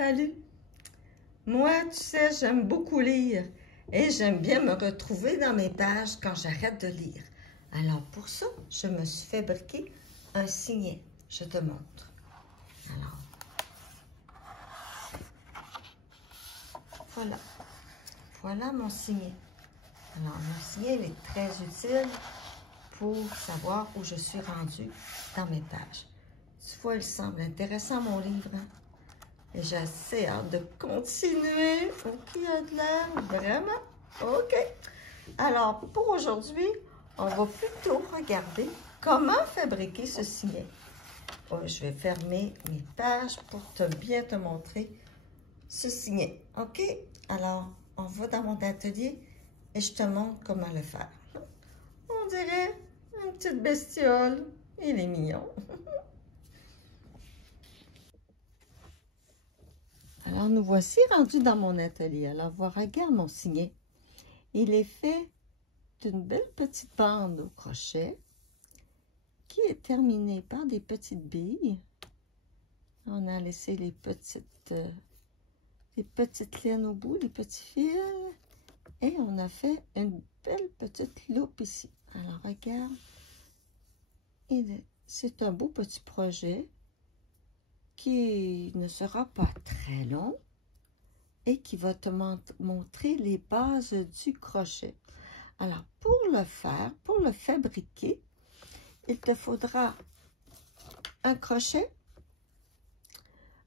Salut! Moi, tu sais, j'aime beaucoup lire et j'aime bien me retrouver dans mes pages quand j'arrête de lire. Alors pour ça, je me suis fabriqué un signet. Je te montre. Alors, voilà. Voilà mon signet. Alors, mon signet, il est très utile pour savoir où je suis rendue dans mes pages. Tu vois, il semble intéressant, mon livre, hein? Et j'ai assez hâte de continuer. OK, Adelaine, vraiment? OK. Alors, pour aujourd'hui, on va plutôt regarder comment fabriquer ce signet. Oh, je vais fermer mes pages pour bien te montrer ce signet. OK? Alors, on va dans mon atelier et je te montre comment le faire. On dirait une petite bestiole. Il est mignon. Alors, nous voici rendus dans mon atelier. Alors, regarde mon signet. Il est fait d'une belle petite bande au crochet qui est terminée par des petites billes. On a laissé les petites laines au bout, les petits fils. Et on a fait une belle petite loupe ici. Alors, regarde. C'est un beau petit projet qui ne sera pas très long et qui va te montrer les bases du crochet. Alors, pour le faire, pour le fabriquer, il te faudra un crochet.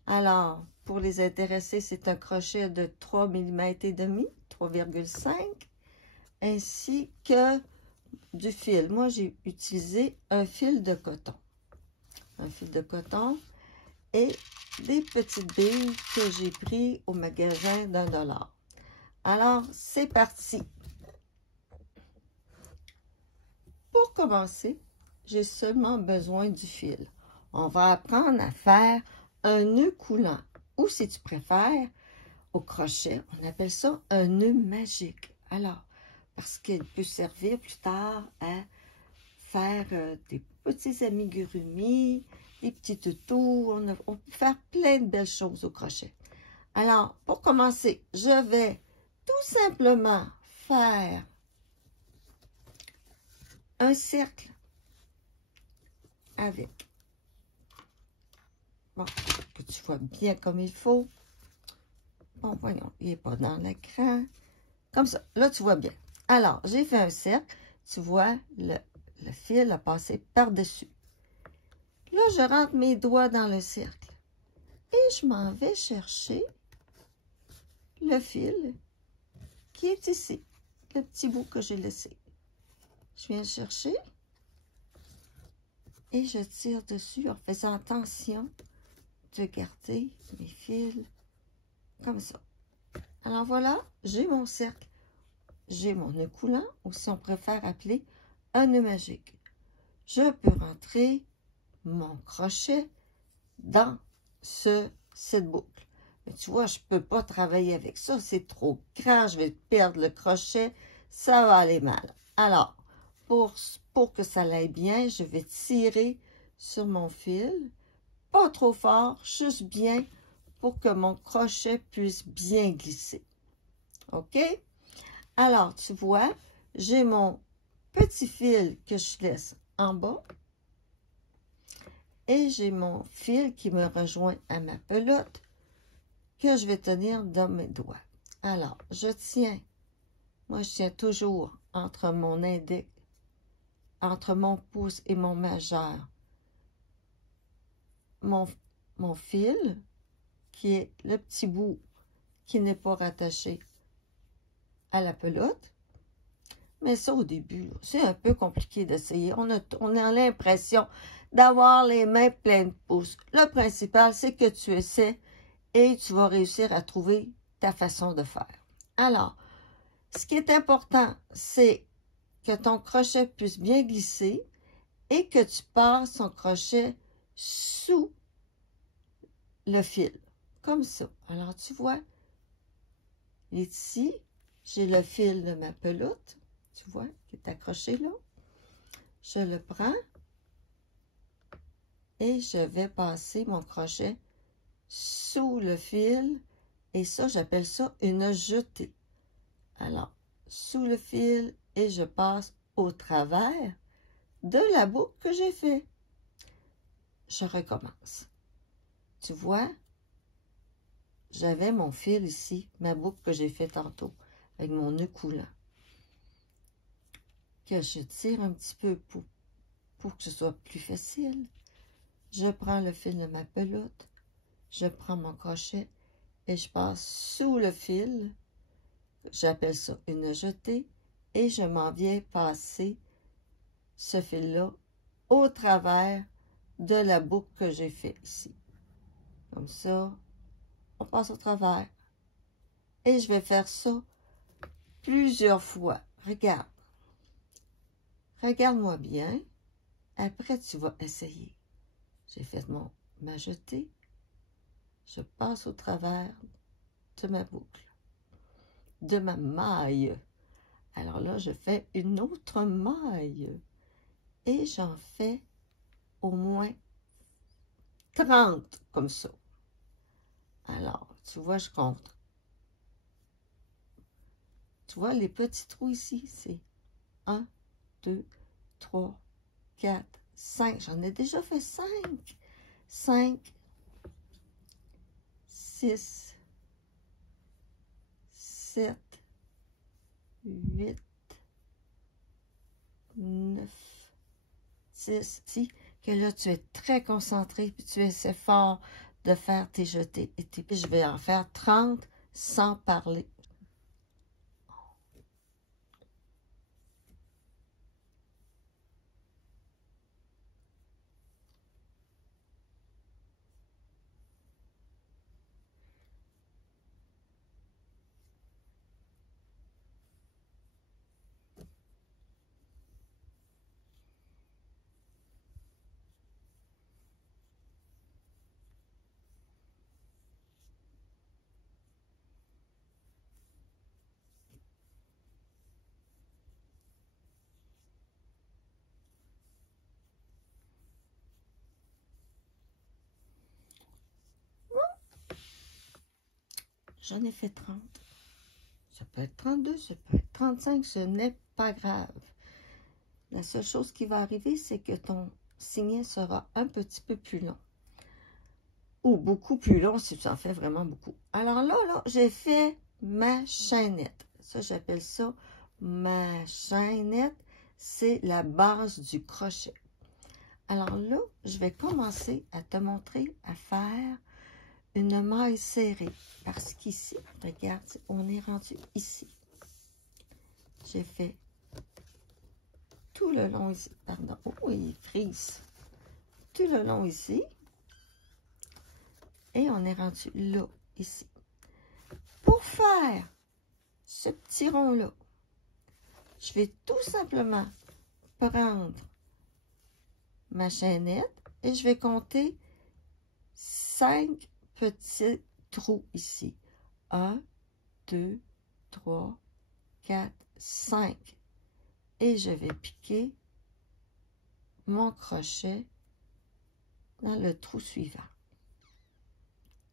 Alors, pour les intéressés, c'est un crochet de 3 mm et demi, 3,5, ainsi que du fil. Moi, j'ai utilisé un fil de coton. Un fil de coton et des petites billes que j'ai pris au magasin d'1 $. Alors, c'est parti. Pour commencer, j'ai seulement besoin du fil. On va apprendre à faire un nœud coulant, ou si tu préfères, au crochet, on appelle ça un nœud magique. Alors, parce qu'il peut servir plus tard à faire des petits amigurumis, des petits toutous, on peut faire plein de belles choses au crochet. Alors, pour commencer, je vais tout simplement faire un cercle avec, bon, que tu vois bien comme il faut. Bon, voyons, il n'est pas dans l'écran. Comme ça, là, tu vois bien. Alors, j'ai fait un cercle. Tu vois, le fil a passé par-dessus. Là, je rentre mes doigts dans le cercle. Et je m'en vais chercher le fil qui est ici. Le petit bout que j'ai laissé. Je viens le chercher. Et je tire dessus en faisant attention de garder mes fils comme ça. Alors voilà, j'ai mon cercle. J'ai mon nœud coulant, ou si on préfère appeler un nœud magique. Je peux rentrer mon crochet dans cette boucle. Mais tu vois, je ne peux pas travailler avec ça. C'est trop grand. Je vais perdre le crochet. Ça va aller mal. Alors, pour que ça aille bien, je vais tirer sur mon fil. Pas trop fort, juste bien pour que mon crochet puisse bien glisser. OK? Alors, tu vois, j'ai mon petit fil que je laisse en bas. Et j'ai mon fil qui me rejoint à ma pelote que je vais tenir dans mes doigts. Alors, je tiens toujours entre mon index, entre mon pouce et mon majeur, mon fil, qui est le petit bout qui n'est pas rattaché à la pelote. Mais ça, au début, c'est un peu compliqué d'essayer. On a l'impression d'avoir les mains pleines de pouces. Le principal, c'est que tu essaies et tu vas réussir à trouver ta façon de faire. Alors, ce qui est important, c'est que ton crochet puisse bien glisser et que tu passes ton crochet sous le fil, comme ça. Alors, tu vois, ici, j'ai le fil de ma pelote, tu vois, qui est accroché là. Je le prends et je vais passer mon crochet sous le fil, et ça, j'appelle ça une jetée. Alors, sous le fil, et je passe au travers de la boucle que j'ai fait. Je recommence. Tu vois, j'avais mon fil ici, ma boucle que j'ai fait tantôt, avec mon nœud coulant, que je tire un petit peu pour que ce soit plus facile. Je prends le fil de ma pelote, je prends mon crochet et je passe sous le fil. J'appelle ça une jetée et je m'en viens passer ce fil-là au travers de la boucle que j'ai fait ici. Comme ça, on passe au travers. Et je vais faire ça plusieurs fois. Regarde. Regarde-moi bien. Après, tu vas essayer. J'ai fait ma jetée. Je passe au travers de ma boucle, de ma maille. Alors là, je fais une autre maille. Et j'en fais au moins 30 comme ça. Alors, tu vois, je compte. Tu vois, les petits trous ici, c'est 1, 2, 3, 4, 5. J'en ai déjà fait 5. 5, 6, 7, 8, 9, 10. Si, que là, tu es très concentré, puis tu essaies fort de faire tes jetés. Et puis, je vais en faire 30 sans parler. J'en ai fait 30. Ça peut être 32, ça peut être 35, ce n'est pas grave. La seule chose qui va arriver, c'est que ton signet sera un petit peu plus long. Ou beaucoup plus long si tu en fais vraiment beaucoup. Alors là, j'ai fait ma chaînette. Ça, j'appelle ça ma chaînette. C'est la base du crochet. Alors là, je vais commencer à te montrer à faire une maille serrée. Parce qu'ici, regarde, on est rendu ici. J'ai fait tout le long ici. Pardon. Oh, il frise. Tout le long ici. Et on est rendu là, ici. Pour faire ce petit rond-là, je vais tout simplement prendre ma chaînette et je vais compter 5 petits trous ici. 1, 2, 3, 4, 5. Et je vais piquer mon crochet dans le trou suivant.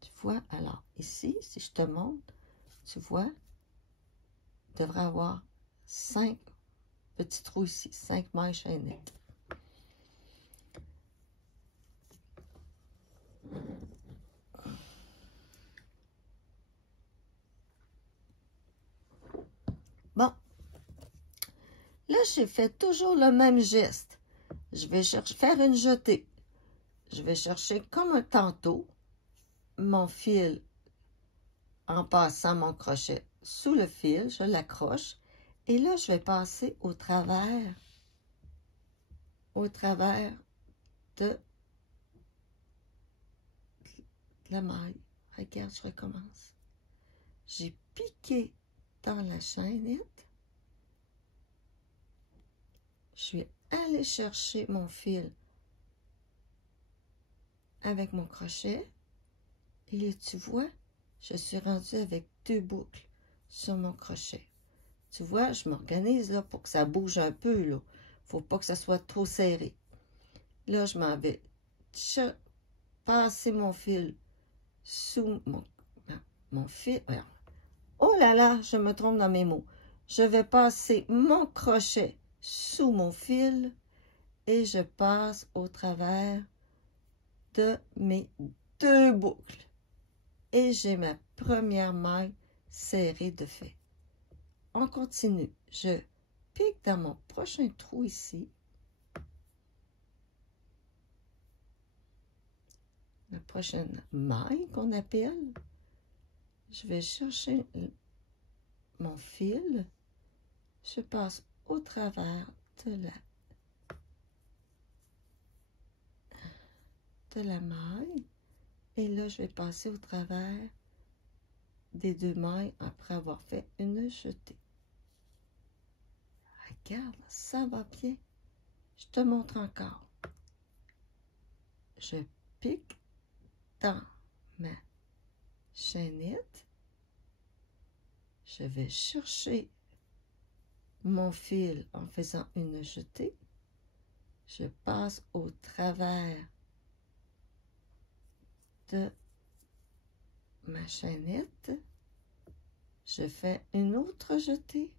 Tu vois, alors ici, si je te montre, tu vois, tu devrais avoir 5 petits trous ici, 5 mailles chaînettes. Bon, là, j'ai fait toujours le même geste. Je vais faire une jetée. Je vais chercher comme un tantôt mon fil en passant mon crochet sous le fil. Je l'accroche. Et là, je vais passer au travers de la maille. Regarde, je recommence. J'ai piqué dans la chaînette. Je suis allée chercher mon fil avec mon crochet. Et tu vois, je suis rendue avec 2 boucles sur mon crochet. Tu vois, je m'organise là pour que ça bouge un peu là. Faut pas que ça soit trop serré. Là, je m'en vais passer mon fil sous mon fil. Oh là là, je me trompe dans mes mots. Je vais passer mon crochet sous mon fil et je passe au travers de mes 2 boucles. Et j'ai ma première maille serrée de fait. On continue. Je pique dans mon prochain trou ici. La prochaine maille qu'on appelle. Je vais chercher mon fil. Je passe au travers de la maille. Et là, je vais passer au travers des 2 mailles après avoir fait une jetée. Regarde, ça va bien. Je te montre encore. Je pique dans ma chaînette. Je vais chercher mon fil en faisant une jetée. Je passe au travers de ma chaînette. Je fais une autre jetée.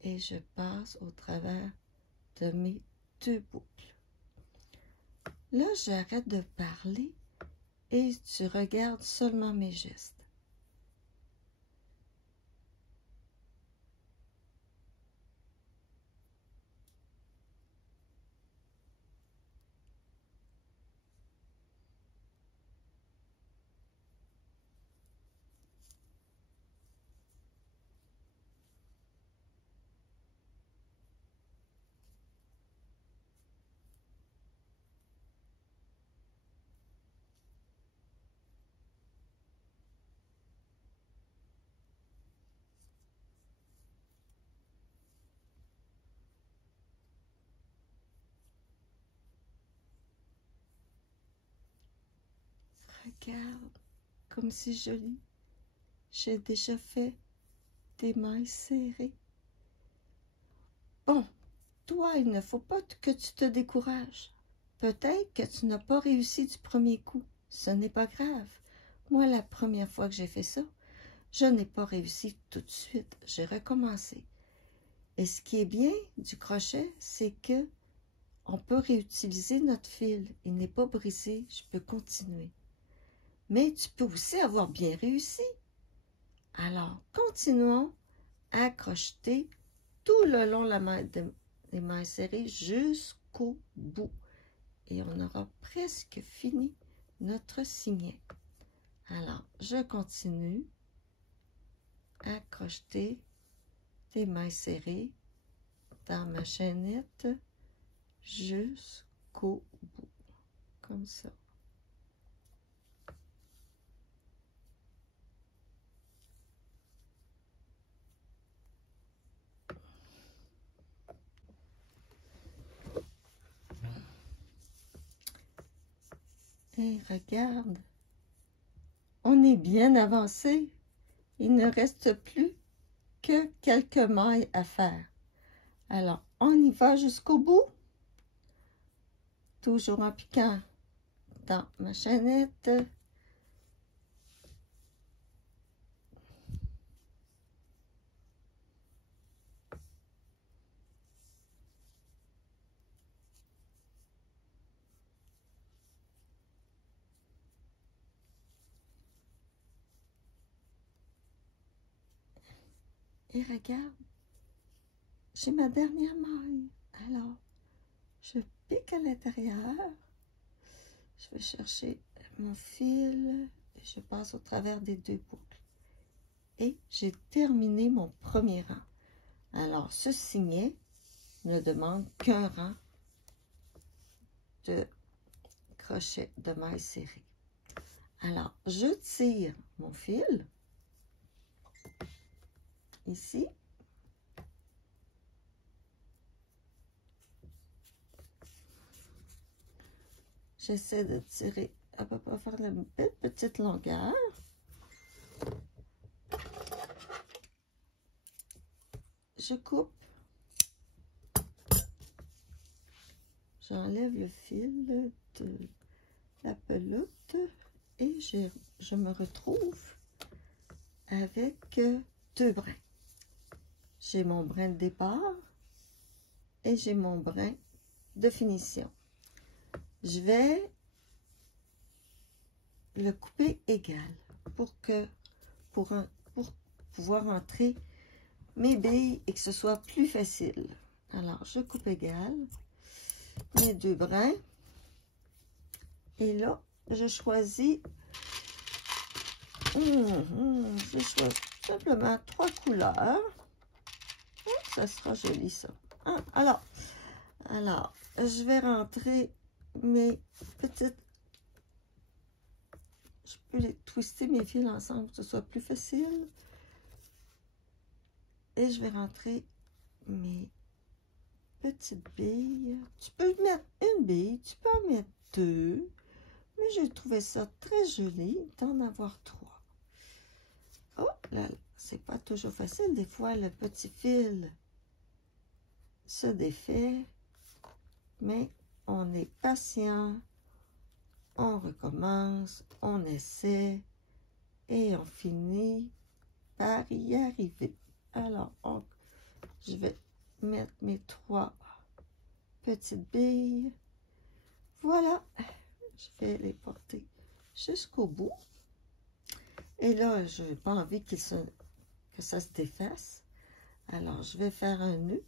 Et je passe au travers de mes 2 boucles. Là, j'arrête de parler et tu regardes seulement mes gestes. Regarde, comme c'est joli. J'ai déjà fait des mailles serrées. Bon, toi, il ne faut pas que tu te décourages. Peut-être que tu n'as pas réussi du premier coup. Ce n'est pas grave. Moi, la première fois que j'ai fait ça, je n'ai pas réussi tout de suite. J'ai recommencé. Et ce qui est bien du crochet, c'est que on peut réutiliser notre fil. Il n'est pas brisé. Je peux continuer. Mais tu peux aussi avoir bien réussi. Alors, continuons à crocheter tout le long des mailles serrées jusqu'au bout. Et on aura presque fini notre signet. Alors, je continue à crocheter des mailles serrées dans ma chaînette jusqu'au bout, comme ça. Et regarde, on est bien avancé. Il ne reste plus que quelques mailles à faire. Alors, on y va jusqu'au bout. Toujours en piquant dans ma chaînette. Et regarde, j'ai ma dernière maille. Alors, je pique à l'intérieur. Je vais chercher mon fil et je passe au travers des 2 boucles. Et j'ai terminé mon premier rang. Alors, ce signet ne demande qu'un rang de crochet de mailles serrées. Alors, je tire mon fil ici. J'essaie de tirer à peu près, faire la belle petite longueur. Je coupe. J'enlève le fil la pelote et je me retrouve avec deux brins. J'ai mon brin de départ et j'ai mon brin de finition. Je vais le couper égal pour pouvoir entrer mes billes et que ce soit plus facile. Alors, je coupe égal mes deux brins. Et là, je choisis, simplement 3 couleurs. Ça sera joli, ça. Hein? Alors, je vais rentrer mes petites... Je peux les twister mes fils ensemble pour que ce soit plus facile. Et je vais rentrer mes petites billes. Tu peux mettre une bille, tu peux en mettre deux. Mais j'ai trouvé ça très joli d'en avoir 3. Oh là là, c'est pas toujours facile. Des fois, le petit fil se défait. Mais on est patient. On recommence. On essaie. Et on finit par y arriver. Alors, je vais mettre mes 3 petites billes. Voilà. Je vais les porter jusqu'au bout. Et là, je n'ai pas envie que ça se défasse. Alors, je vais faire un nœud.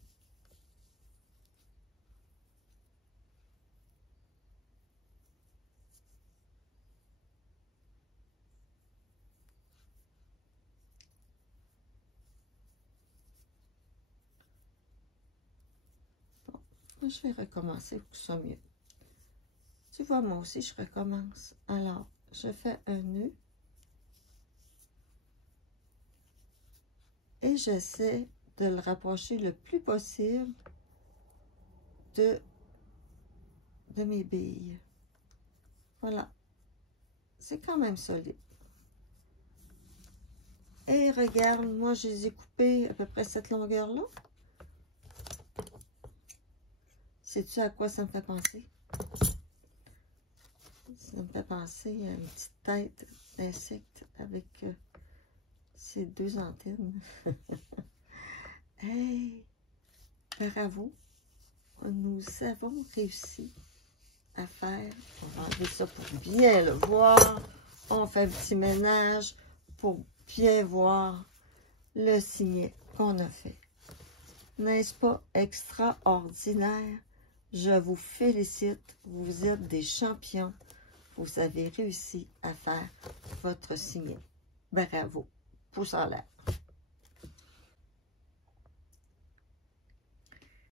Bon, je vais recommencer pour que ce soit mieux. Tu vois, moi aussi, je recommence. Alors, je fais un nœud. Et j'essaie de le rapprocher le plus possible de mes billes. Voilà. C'est quand même solide. Et regarde, moi, je les ai coupés à peu près cette longueur-là. Sais-tu à quoi ça me fait penser? Ça me fait penser à une petite tête d'insecte avec ses 2 antennes. Hey! Bravo! Nous avons réussi à faire. On va enlever ça pour bien le voir. On fait un petit ménage pour bien voir le signet qu'on a fait. N'est-ce pas extraordinaire? Je vous félicite. Vous êtes des champions. Vous avez réussi à faire votre signet. Bravo. Pouce en l'air.